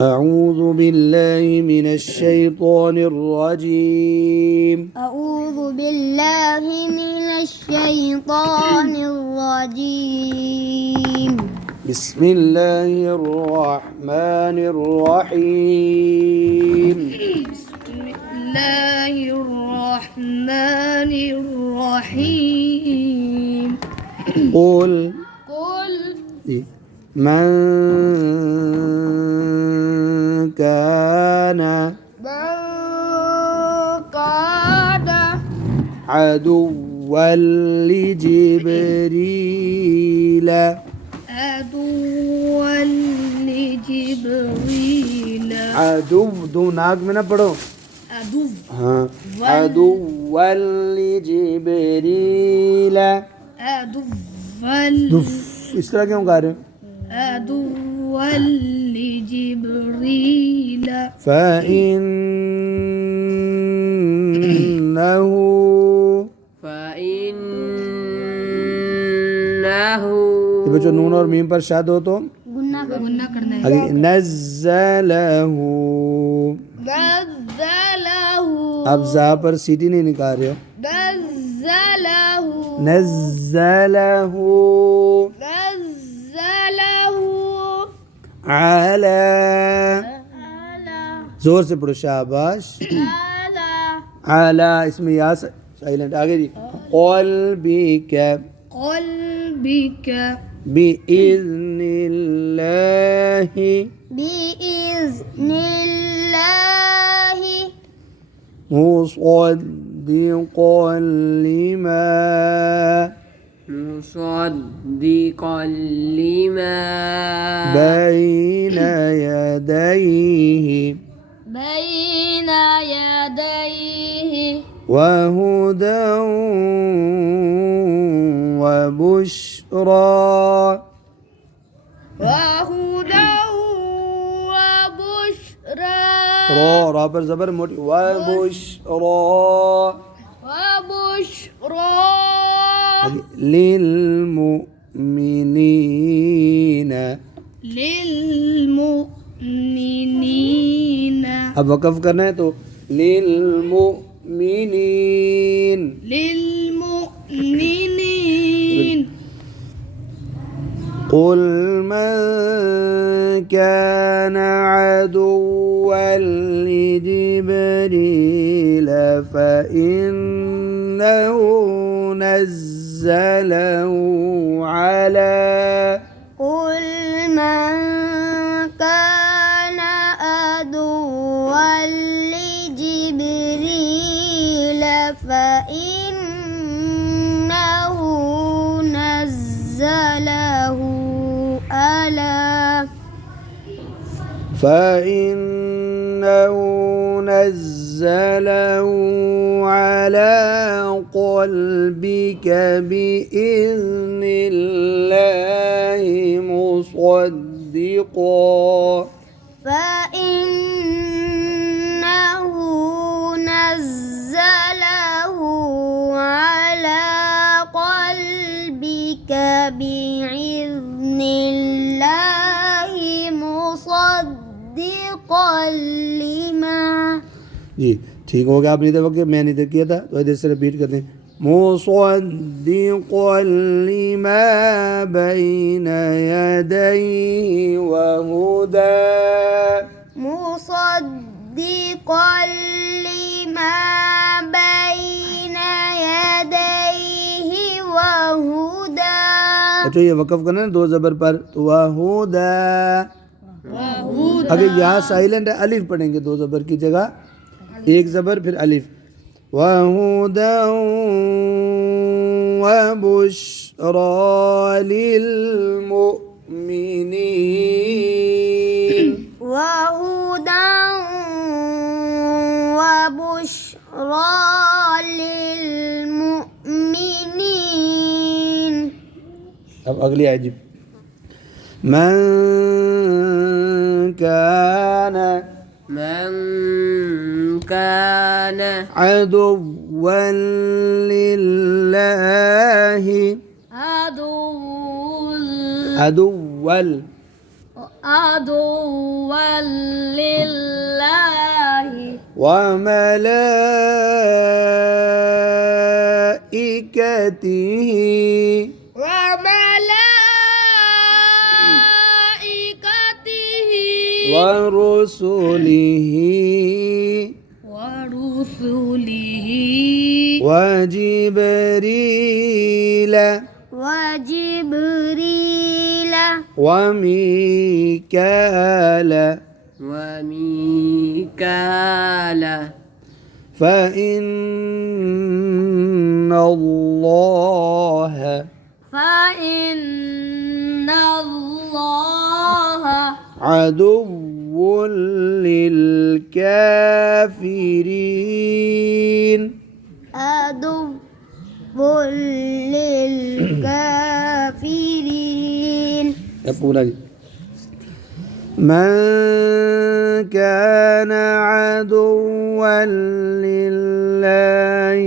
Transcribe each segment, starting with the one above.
أعوذ بالله من الشيطان الرجيم. أعوذ بالله من الشيطان الرجيم. بسم الله الرحمن الرحيم. بسم الله الرحمن الرحيم. قل من كان عدوا لجبريل عدو दो नाक में ना पढ़ो हाँ عدوا لجبريل इस तरह क्यों गा रहे हो عدوا لجبريل فإنه ये बच्चों नून और मीम पर शाद हो तो गुन्ना करना है आगे नज़्ज़लहू आप जा पर सीटी नहीं निकाल रहे हो नज़्ज़लहू अला जोर से पढ़ो शाबाश अला इसमें या साइलेंट आगे जी क़ल्बिक बिइज़्निल्लाहि मुصدقا لما بين يديه وهدى وبشرى را پر زبر موٹی وبشرى للمؤمنين अब वक़फ़ करना है तो लिलमुमिनीन قل من كان عدوا لجبريل فإنه نزله على فإنه نزله على قلبك بإذن الله مصدقا فإنه نزله على قلبك بإذن الله مصدقا لما जी ठीक हो गया आपने इधर मैं नहीं किया था तो इधर से रिपीट करते हैं मुصدقا لما بين يديه وهدى مصدقا لما بين يديه وهدى अच्छा ये वक़फ़ करना है दो ज़बर पर तो वहुदा अगर यहाँ साइलेंट है अलिफ पढ़ेंगे दो ज़बर की जगह एक ज़बर फिर अलिफ वहुदा वबुश्रा लिलमुमिनीन وهدى وبشرى للمؤمنين अब अगली आयत जी من كان عدوا لله عدوا عدوا لله وملائكته وملائكته ورسله ورسله وجبريل وجبريل وميكال فإن الله فإن الله عدو للكافرين عدو للكافرين من كان عدوا لله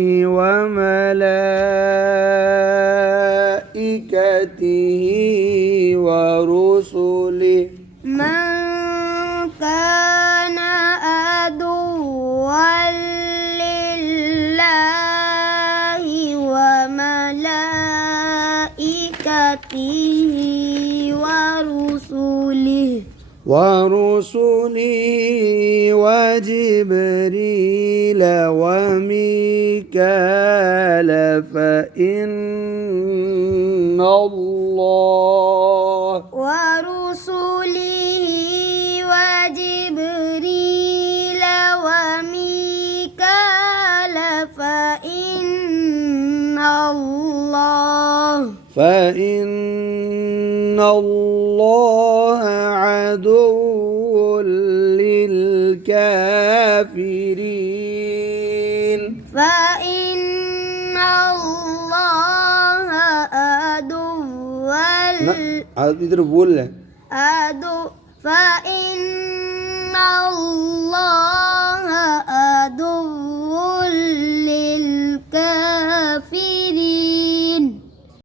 وملائكته ورسله من كان عدوا لله وملائكته ورسله وجبريل وميكال فإن الله ورسله وجبريل وميكال فإن الله عدو للكافرين فإن الله عدو इधर बोल रहे عدو فإن الله